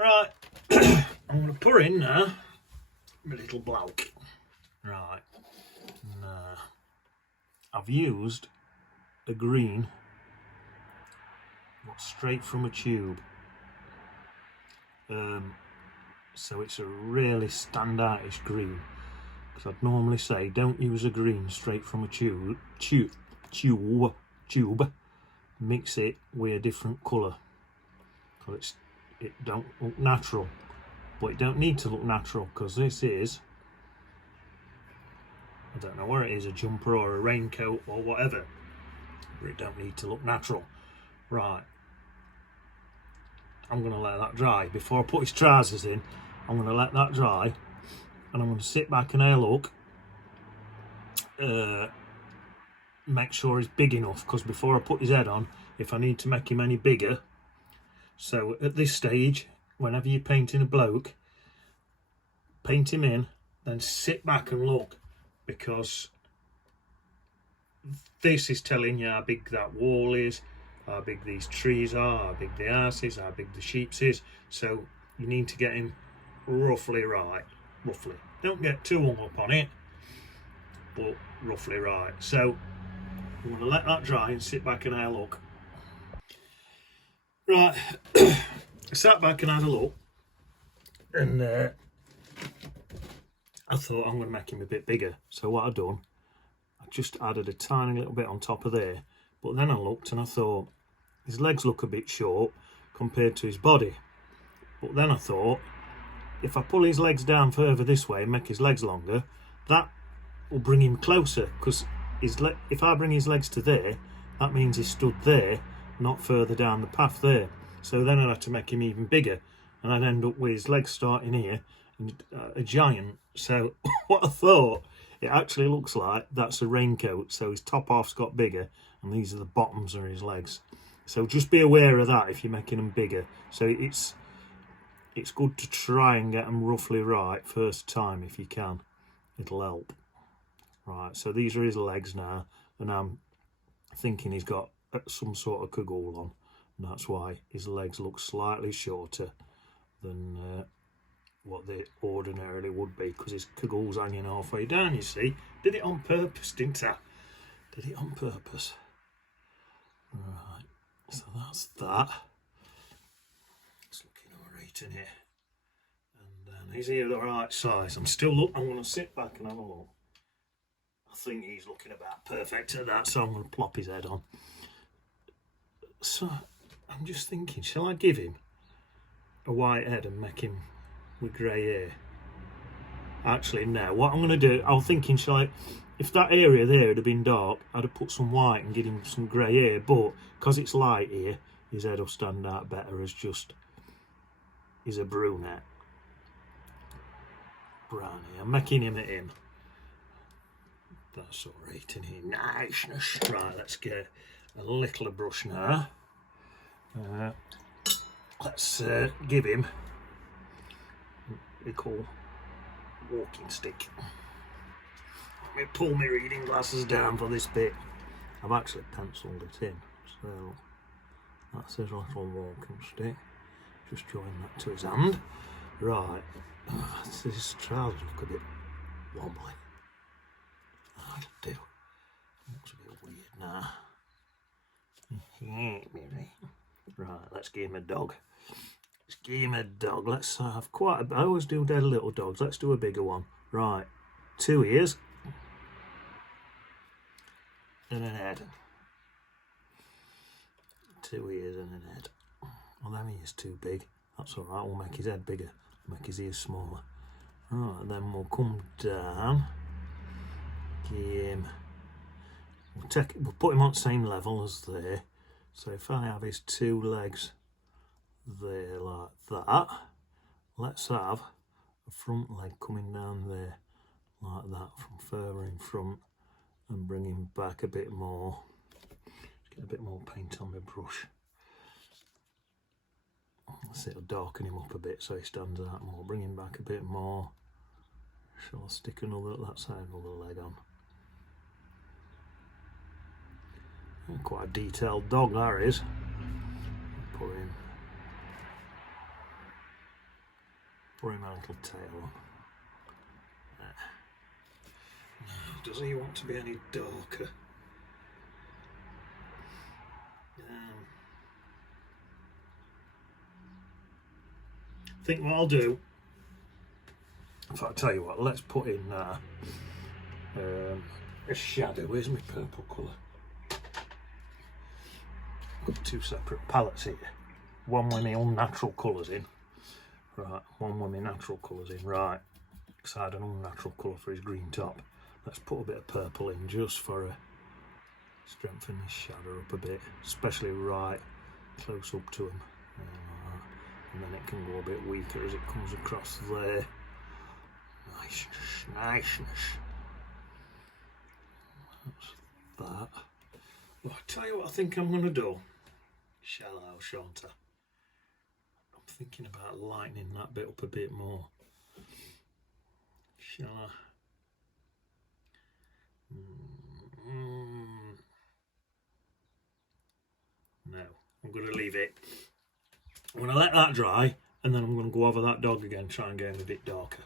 Right, I'm going to pour in now my little bloke. Right, now I've used a green straight from a tube. So it's a really standoutish green, because I'd normally say don't use a green straight from a tube. Mix it with a different colour, because it don't look natural. But it don't need to look natural, because this is, I don't know where it is, a jumper or a raincoat or whatever, but it don't need to look natural. Right, I'm going to let that dry. Before I put his trousers in, I'm going to let that dry, and I'm going to sit back and have a look, make sure he's big enough, because before I put his head on, if I need to make him any bigger. So at this stage, whenever you're painting a bloke, paint him in, then sit back and look, because this is telling you how big that wall is, how big these trees are, how big the house is, how big the sheep is. So you need to get him roughly right. Roughly. Don't get too hung up on it, but roughly right. So I'm going to let that dry and sit back and have a look. Right, I sat back and had a look, and I thought I'm going to make him a bit bigger. So what I've done, I just added a tiny little bit on top of there, but then I looked and I thought his legs look a bit short compared to his body. But then I thought, if I pull his legs down further this way and make his legs longer, that will bring him closer, because if I bring his legs to there, that means he stood there, not further down the path there. So then I'd have to make him even bigger, and I'd end up with his legs starting here and a giant. So what I thought, it actually looks like that's a raincoat, so his top half's got bigger and these are the bottoms of his legs. So just be aware of that if you're making them bigger. So it's good to try and get them roughly right first time if you can. It'll help. Right, so these are his legs now, and I'm thinking he's got some sort of cagoule on, and that's why his legs look slightly shorter than what they ordinarily would be, because his cagoule's hanging halfway down, you see. Did it on purpose, didn't I? Did it on purpose. Right, so that's that. It's looking alright in here. And then is he the right size? I'm going to sit back and have a look. I think he's looking about perfect at that, so I'm going to plop his head on. So I'm just thinking, shall I give him a white head and make him with grey hair? Actually, no. What I'm going to do, I'm thinking, if that area there had been dark, I'd have put some white and give him some grey hair, but because it's light here, his head will stand out better as just, he's a brunette. Brownie, I'm making him at him. That's alright in here, niceness. Right, let's get a little brush now. Let's give him what we call walking stick. Let me pull my reading glasses down for this bit. I've actually penciled it in, so that's his little walking stick. Just join that to his hand. Right, his trousers look a bit wobbly. That'll do. Looks a bit weird now. Right, let's give him a dog. Let's give him a dog. Let's have I always do dead little dogs. Let's do a bigger one. Right, 2 ears and an head. 2 ears and an head. Well, them ears too big. That's alright, we'll make his head bigger. Make his ears smaller. Right, then we'll come down. We'll put him on the same level as there. So if I have his 2 legs there like that, let's have a front leg coming down there like that from further in front, and bring him back a bit more. Just get a bit more paint on my brush. It'll darken him up a bit so he stands out more. Bring him back a bit more. Shall I stick another leg on? Quite a detailed dog that is. Put him Put him a little tail on. Does he want to be any darker? I think what I'll do, if I tell you what, let's put in a shadow. Where's my purple colour? I've got two separate palettes here. One with my unnatural colours in. Right, one with my natural colours in. Right, because I had an unnatural colour for his green top. Let's put a bit of purple in just for strengthen this shadow up a bit, especially right close up to him. And then it can go a bit weaker as it comes across there. Niceness, niceness. That's that. Well, I'll tell you what I think I'm going to do. Shall I or shan't I? I'm thinking about lightening that bit up a bit more. Shall I? No, I'm going to leave it. I'm going to let that dry, and then I'm going to go over that dog again, try and get him a bit darker.